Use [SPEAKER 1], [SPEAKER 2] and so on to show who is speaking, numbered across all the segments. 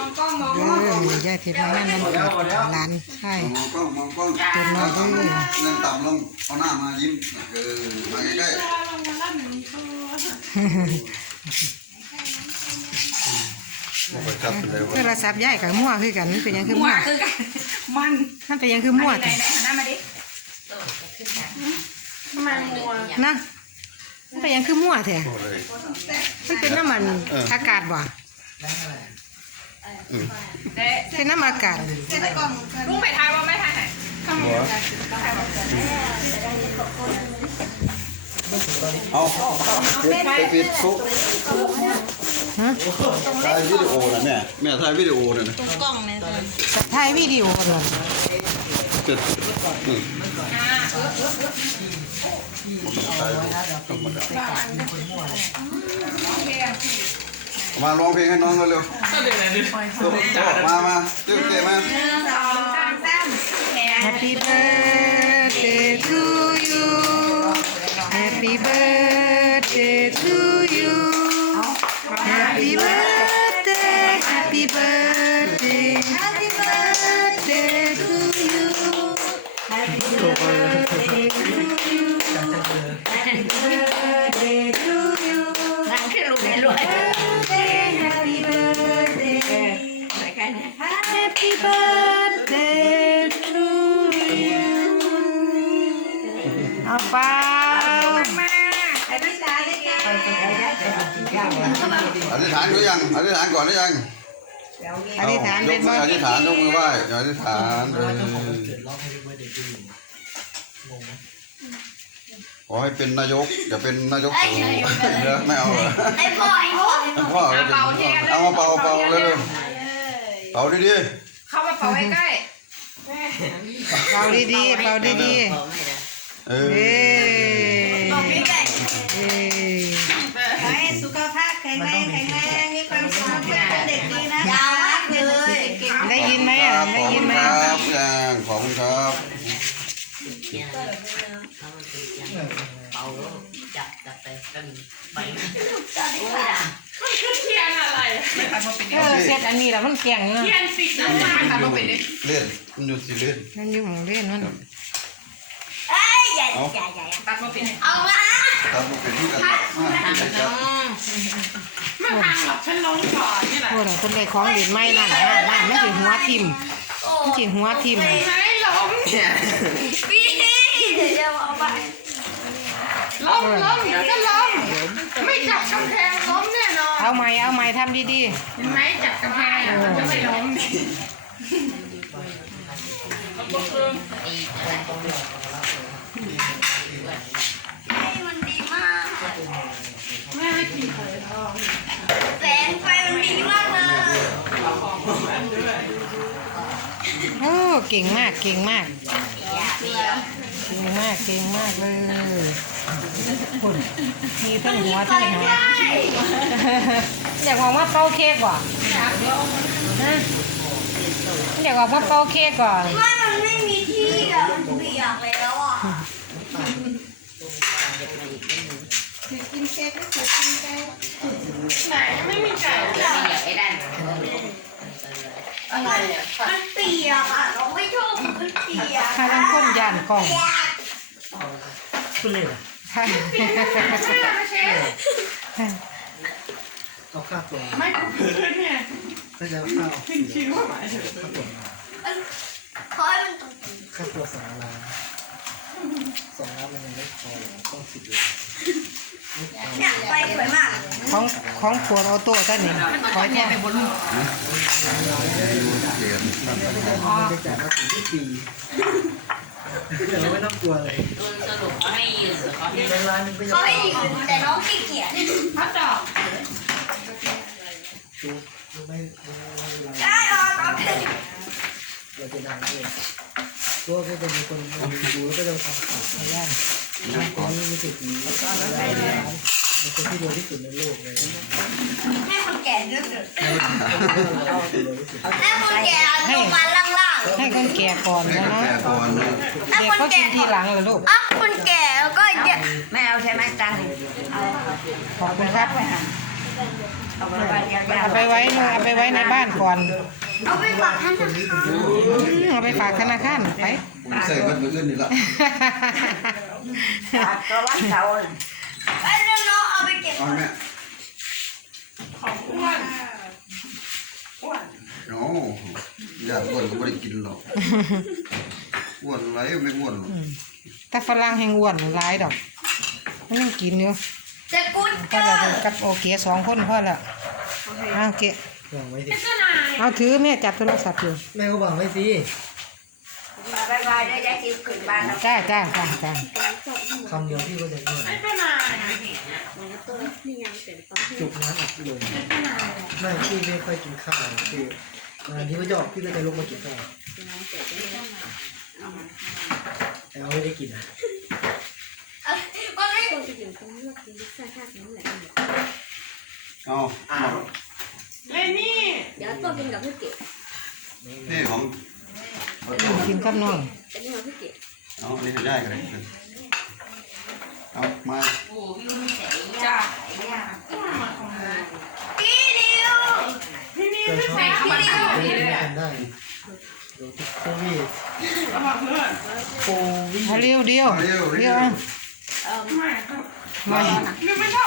[SPEAKER 1] ยายเพชรมานั่นมันหลานใช่
[SPEAKER 2] มองกล้องมองกล้อง
[SPEAKER 1] เต็มน้อยเลย
[SPEAKER 2] เงินต่ำลงเอาหน้ามายิ้มมาใกล้
[SPEAKER 1] โทรศัพท์ยายกับมั่วคือกันมันเป็นยังคือมั่ว มันเป็นยังคือมั่วแต่
[SPEAKER 3] หน้ามาดิมันมัว
[SPEAKER 1] นะมันเป็นยังคือมั่วแท้มันเป็นน้ำมันอากาศบ่เป็นน้ำอากาศ
[SPEAKER 3] ลุงไปทายว่าไม่ทายไหน
[SPEAKER 2] เอาไปปิดซุก
[SPEAKER 1] ฮะ
[SPEAKER 2] ถ่ายวิดีโอนะแม่ถ่ายวิดีโอนะ
[SPEAKER 1] ถ่ายวิดีโอเหรอ
[SPEAKER 2] เจ็ดมาร้องเพลงให้น้องเร็วๆมาเต้นเต้นมา
[SPEAKER 1] Happy birthday to you Happy birthday to you Happy birthday Happy birthday Happy birthday to you Happy birthday to you Happy birthday to you
[SPEAKER 3] นั่งขึ้นลุงให้รวย
[SPEAKER 1] Happy birthday Happy birthday to you เอาเปล่า
[SPEAKER 2] อธิษฐานหรือยังอธิษฐานก่อนหรือยัง
[SPEAKER 1] อธิษฐานเป็นบ่
[SPEAKER 2] อธิษฐานยกมือไหว้อธิษฐานขอให้เป็นนายกอย่าเป็นนายกตู่ไม่เอาเหรอ
[SPEAKER 3] ไอ้พ่อ
[SPEAKER 2] พ่อเอามาเป่าเร็วๆเป่าดี
[SPEAKER 3] เข้ามาเป่าใกล้
[SPEAKER 1] เป่าดีๆเป่าดี
[SPEAKER 2] ๆ
[SPEAKER 1] ๆเอ้
[SPEAKER 3] ๆบอกพี่ไก่
[SPEAKER 1] เอ้
[SPEAKER 3] ขอให้สุขภาพแข็งแรงมีความสุขเป็นเด็กดีนะยาวมากเลย
[SPEAKER 1] ได้ยินไหมอ่ะได้ยินไหม
[SPEAKER 2] ครับขอบคุณครับ
[SPEAKER 3] เทียนอะไร
[SPEAKER 1] เสร็จอันนี้แล้วมันแก่งเนาะ
[SPEAKER 3] เทียนปิดน้ำมันค่ะต้องเป็นดิ
[SPEAKER 2] เล่นมันอยู่ที่เล่น
[SPEAKER 1] นั่นอยู่ของเล่นนั่น
[SPEAKER 3] เอ้ยใหญ่ตัดมาเป็นเอาละ
[SPEAKER 2] ตามเป็นที่กัน
[SPEAKER 3] ไม่พังหรอกฉันลงก่อนนี่แหละ
[SPEAKER 1] พวกเราคนใดของดีไม่นั่นไม่ถึงหัวทิ่มไม่ถึงหัวทิ่ม
[SPEAKER 3] ไม่ล้มเนี่ยพี่เดี๋ยวจะเอาไปล้มเดี๋ยวจะล้มไม่จับกำแพงล้มแน่นอน
[SPEAKER 1] เอาใหม่ทำดี
[SPEAKER 3] เห็นไหมจับกำแพงมันจะไม่ล้มมันดีมากแม่ไม่กินเลยทองแสงไฟมันดีมากเลย
[SPEAKER 1] ๆโอ้เก่งมากเลยคุณมีทั้งหัวทั้งหางอยากบอกว่าเป่าเค้กก่อนนะอยากบอกว่าเป่าเค้กก่อน
[SPEAKER 3] ว่ามันไม่มีที่อ่ะมันเปียกแล้วอ่ะไหนไม่มีไก่อะไรอ่ะมันเปียกอ่ะเราไม่ชอบมันเปียก
[SPEAKER 1] ถ้าเป็นคนยานกล่องใช่
[SPEAKER 4] เอาค่าตัว
[SPEAKER 3] ไม่กูพื้นเนี่ย
[SPEAKER 4] ถ้าจะเอาค่า
[SPEAKER 3] คิดว่าหมายถึง
[SPEAKER 4] ค่าตัวมา
[SPEAKER 3] ขอให้มัน
[SPEAKER 4] ค่าตัว2 ล้านมันยังไม่พอต้อง10 ล้าน
[SPEAKER 3] เนี่ยไฟสวยมาก
[SPEAKER 1] ของขวดเอาโต้ท่านนี่ขอแค่ไปบนลูก
[SPEAKER 4] มันจะจ่ายภาษีทุกปีเราไม่ต้องกลัวเลย1 ล้านนึงก็ยัง
[SPEAKER 3] เขาให้ยืนแต่น้องขี้เกียจพัดดอก
[SPEAKER 4] ไม่
[SPEAKER 3] ได้รอตอนนี้
[SPEAKER 4] เราจะดังเลยก็จะมีคนดูแล้วก็จะทำข่าวให้ได้ตอนนี้มีสิทธิ์นี้เป็นคนที่รวยที่สุดในโลกเลย
[SPEAKER 3] ให้คนแก่เยอะ
[SPEAKER 4] ให้
[SPEAKER 3] ให้คนแก่ลงมาล่าง
[SPEAKER 1] ให้คนแก่ก่อนนะเนาะ
[SPEAKER 3] ๆให้
[SPEAKER 1] เด็ก
[SPEAKER 3] คน
[SPEAKER 1] ก็กิ
[SPEAKER 3] แก่
[SPEAKER 1] นทีหลังเหรอลูก
[SPEAKER 3] อ่ะคนแก่แล้วก็ไม่เอาใช่ไหมตังค์เอา
[SPEAKER 1] ขอบคุณครับ
[SPEAKER 3] ไปหาเอาไปไว้ยาว
[SPEAKER 1] เอาไปไว้นู่นเอาไปไว้ในบ้านก่อน
[SPEAKER 3] ๆเอาไปฝากท่านนะคะ
[SPEAKER 1] เอาไปฝากธนาคารไป
[SPEAKER 2] ผมใส่เบิดมืออื่นนี่ละ
[SPEAKER 3] ตัววันเสาร์ไปเร็วน้องเอาไปเก็บ
[SPEAKER 2] เอาแม่โอ้อยากอ้วนก็ไม่ได้กินหรอกอ้วนไรไม่อ้วนหรอก
[SPEAKER 1] แต่ฝรั่งแห่งอ้วนหลายดอกมันยังกินอยู่
[SPEAKER 3] จะกุญ
[SPEAKER 1] พ่อจะกับโอเค2คนพ่อละโอเคว
[SPEAKER 4] างไว้สิ
[SPEAKER 1] เอาถือแม่จับโทรศัพท์อยู่
[SPEAKER 4] แม่ก็วางไว้สิ
[SPEAKER 3] บายบายได้ยายคิวขึ้นบ้านแล้ว
[SPEAKER 1] จ้าจ้า
[SPEAKER 4] คำเดียวพี่ก็จะเหนื่อยจุกน้ำอัดลมไม่พี่ไม่ค่อยกินข้าวคืองานที่ไม่จะออกพี่ก็จะลุกมากินข้าวแต่เราไม่ได้กินนะ
[SPEAKER 3] มันไม่
[SPEAKER 2] เอา
[SPEAKER 5] เดี๋ยวตัวกินกับพี่เก๋
[SPEAKER 2] นี่ของ
[SPEAKER 1] กินกับน้อง
[SPEAKER 5] เป็นยังไงพี่เก๋
[SPEAKER 2] เอาอันนี้ให้ได้กันเลยเอามา
[SPEAKER 3] พี่ดิว
[SPEAKER 4] ก็ชอบกินกันได้เดี๋ยวโควิดโควิด
[SPEAKER 1] เอาเร็วเดียว
[SPEAKER 2] เร็ว
[SPEAKER 1] เดี
[SPEAKER 2] เร็
[SPEAKER 1] ยว
[SPEAKER 2] ว
[SPEAKER 1] ไม่
[SPEAKER 3] ทำไมพี่ไม่ชอบ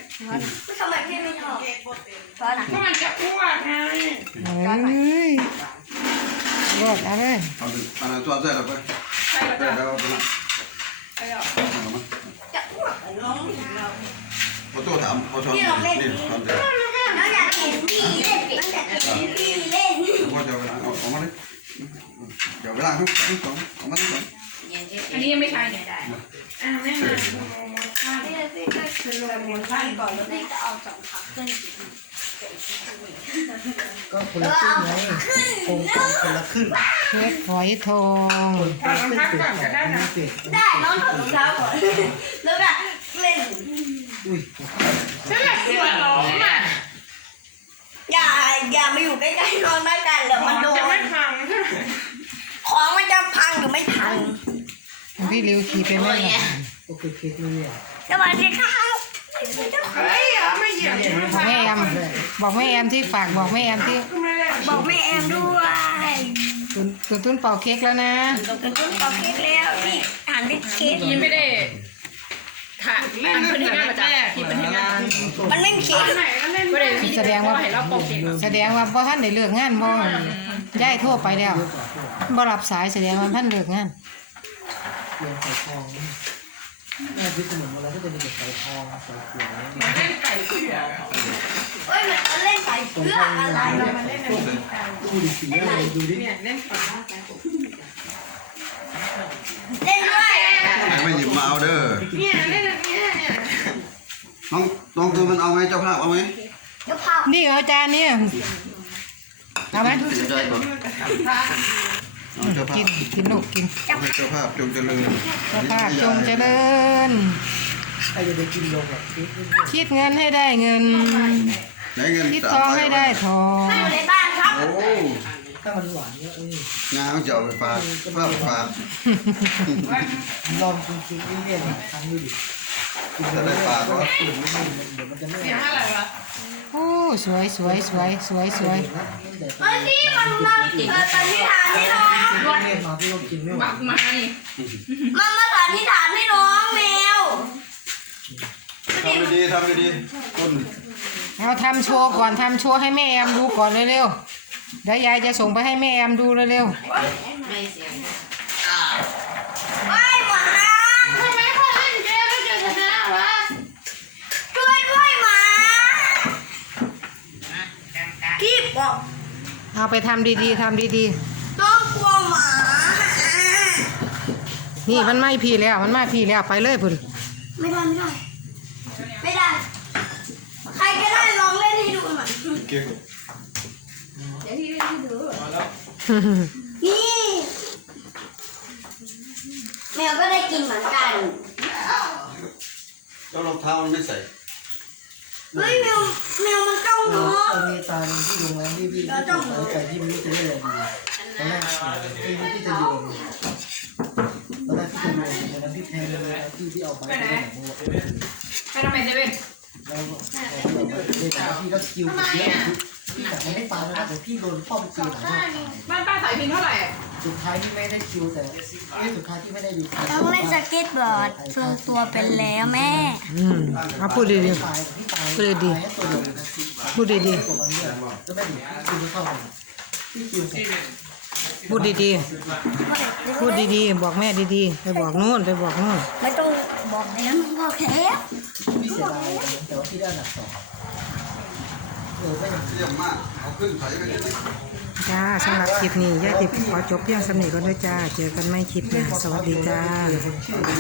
[SPEAKER 3] เพราะอะไร
[SPEAKER 1] เอ้ยรอดเอาเลย
[SPEAKER 2] เอาดิอันนั้นตัวใส่แล้วไปได้แล้วไปละเอามา
[SPEAKER 3] จะอ้วกน้อง
[SPEAKER 2] เอาตัวถามเอาช้อนนี่ช้อนเดียว
[SPEAKER 3] น้องอยากเห็นพี่เล่นน้องอยากเห็นพี่เล่น
[SPEAKER 2] ว่าจะเวลาเอามาเลยเดี๋ยวเวลาทุกสองเอามาทุกสอง
[SPEAKER 5] อันนี้ยังไม่ใช่เนี่ย
[SPEAKER 3] พี่ก็คือรวมหมดบ้านก่อนแล้วพี่จะเอา2ขาขึ้น
[SPEAKER 4] ก็คนละครึ่งไงโครงการคนละครึ่ง
[SPEAKER 1] เค้กฝอยทอง
[SPEAKER 4] คนเป็นเศษออกไม่เศษ
[SPEAKER 3] ได้น้องถอดรองเท้าก่อนแล้วก็เล่น
[SPEAKER 4] อุ้ย
[SPEAKER 3] อย่ามาอยู่ใกล้ๆน้องได้กันเดี๋ยวมันโดนของมันจะพังหรือไม่พัง
[SPEAKER 1] พี่ริวขี่ไปไหมล่ะ
[SPEAKER 4] โอเคเค้กนี่เนี่ย
[SPEAKER 3] สวัสดีครับ
[SPEAKER 1] บอกแม่แอมบอกแม่แอมที่ฝากบอกแม่แอมที่
[SPEAKER 3] บอกแม่แอมด้วย
[SPEAKER 1] ตุ้นเป่าเค้กแล้วนะ
[SPEAKER 3] ต้นปอกเค้กแล้วนี่อ่านด้วยเค้ก
[SPEAKER 5] ยังไม่ได้ถ่ายอันเป็นงานมาจากที่เป็นงาน
[SPEAKER 3] มันไม่มีเค้ก
[SPEAKER 5] ก็เลย
[SPEAKER 1] แสดงว่า
[SPEAKER 5] ให้เราโปรเจกต์
[SPEAKER 1] แสดงว่าพ่อท่านได้เลิกงานบ่ย้ายโทรไปแล้วบ่รับสายแสดงว่าท่านเลิกงาน
[SPEAKER 4] เปลี่ยนใส่ทองแม่พิจารณาแล้วก็จะมีแต่ใส่ทองใส่เขียว
[SPEAKER 5] เล่นไก่เผือก
[SPEAKER 3] เฮ้ยมันเล่นใส่เพื่ออะไร
[SPEAKER 4] ดูดิสีอะไรดูดิ
[SPEAKER 5] เนี่ยเล่นก่อน
[SPEAKER 3] เล่นด้วย
[SPEAKER 2] ไม่หยิบมาเอาเด้อ
[SPEAKER 5] เนี่ยเล่นเนี่ย
[SPEAKER 2] น้องคือมันเอาไหมเจ้าภาพเอาไหม
[SPEAKER 3] เดี๋ยวพา
[SPEAKER 1] นี่เอาจานนี่เอาไหม
[SPEAKER 2] เอาเจ้าภา
[SPEAKER 1] กิ
[SPEAKER 2] พ
[SPEAKER 1] นกินลูกกิน
[SPEAKER 2] เอาให้เจ้าภาพจงเจริญ
[SPEAKER 1] เจ้าภาพจงเจริญ
[SPEAKER 4] ใครจะไปกินลงอ่ะคิด
[SPEAKER 1] คิดเงินให้ได้เงิน
[SPEAKER 2] ไหนเงิน
[SPEAKER 1] คิดทองให้ได้ทอง
[SPEAKER 3] อยู่ในบ้านครับ
[SPEAKER 2] โอ้
[SPEAKER 4] ถ้ามันหวานเนี่ยเอ้ย
[SPEAKER 2] งานจะเอาไปฝากฝาก
[SPEAKER 4] ลองกินคิดนี่เนี่ยทำดูดิกินแล้วก็ตื่นนิดนึงเดี๋ยวมันจะไม่
[SPEAKER 5] เสียงอะไรวะ
[SPEAKER 1] โอ้สวยเฮ้ย
[SPEAKER 3] นี่มันมาสันนิษฐานให้น้อง
[SPEAKER 4] เรียนมาพี่ก็กินไม่ไหว
[SPEAKER 5] บักมานี่
[SPEAKER 3] มันมาสันนิษฐานให้น้องแมว
[SPEAKER 2] ทำดีต้น
[SPEAKER 1] เอาทำโชว์ก่อนทำโชว์ให้แม่แอมดูก่อนเร็วๆเดี๋ยวยายจะส่งไปให้แม่แอมดูเร็ว
[SPEAKER 3] ไอ้หมาทำไมเขาเล่นเกมไม่เจอชนะวะช่วยด้วยหมาพี่บอก
[SPEAKER 1] ๆเอาไปทำดีๆทำดี
[SPEAKER 3] ต้องกลัวหมา
[SPEAKER 1] ๆนี่มันไม่พี่แล้วมันมาพี่แล้วไปเลยพุ่น
[SPEAKER 3] ไม่ได้ใครก็ได้ลองเล่นให้ดูหน่อย
[SPEAKER 2] เก่ง
[SPEAKER 5] เดี๋ยวพี่เล่นให้ดู
[SPEAKER 3] นี่แมวก็ได้กินเหมือนกัน
[SPEAKER 2] แล้วรองเท้ามันไม่ใส่
[SPEAKER 3] เฮ้ยแมวมันจ้องเนาะ
[SPEAKER 4] ตอนนี้ตาที่โรงแรมที่พี่ที่ผมไปที่ไม่รู้จะเล่นอะไรดีตอนแรกที่จะโยนตอนแรกที่จะโยนตอนนั้นที่แทงเลยที่เอาไป
[SPEAKER 5] ให้ทำไมเซเว่น
[SPEAKER 4] ไแล้วเลยแต่พี่ก็คิวเยอะพี่แต่ไม่ได้ตายแล้วแต่พี่โดนป้อมคิวหลายรอบ
[SPEAKER 5] บ้านป้าสายพินเท่าไหร่
[SPEAKER 4] สุดท้ายที่ไม่ได้คิวแต่สุดท้ายที่ไม่ได้ดี
[SPEAKER 6] ต้องเล่นสเก็ตบอร์ดทรงตัวเป็นแล้วแม่
[SPEAKER 1] มาพูดดี
[SPEAKER 4] ตายพี่ตาย
[SPEAKER 1] พูดดี
[SPEAKER 4] ตัวเดียวนะ
[SPEAKER 1] ๆพูดดี
[SPEAKER 4] ตัวมันเนี่ยก็ไม่ดีคิวไม่เข้าพี่คิว
[SPEAKER 1] ๆพูดดีๆพูดดีๆบอกแม่ดีๆไปบอกนู่นไปบอกนู่น
[SPEAKER 6] ไม่ต้องบอกแล้วมึงบอกแค่
[SPEAKER 4] พี่เสียดายแต่ว่าพี่ได้อันดับ 2ไม่
[SPEAKER 2] เยี่ยมมากเอาขึ้นใส่ไปเลย
[SPEAKER 1] จ้าสำหรับคลิปนี้ย่าติขอจบเพียงสำเนีก่อนด้วยจ้าเจอกันไม่คลิปหน้าสวัสดีจ้า
[SPEAKER 4] คนชื่อ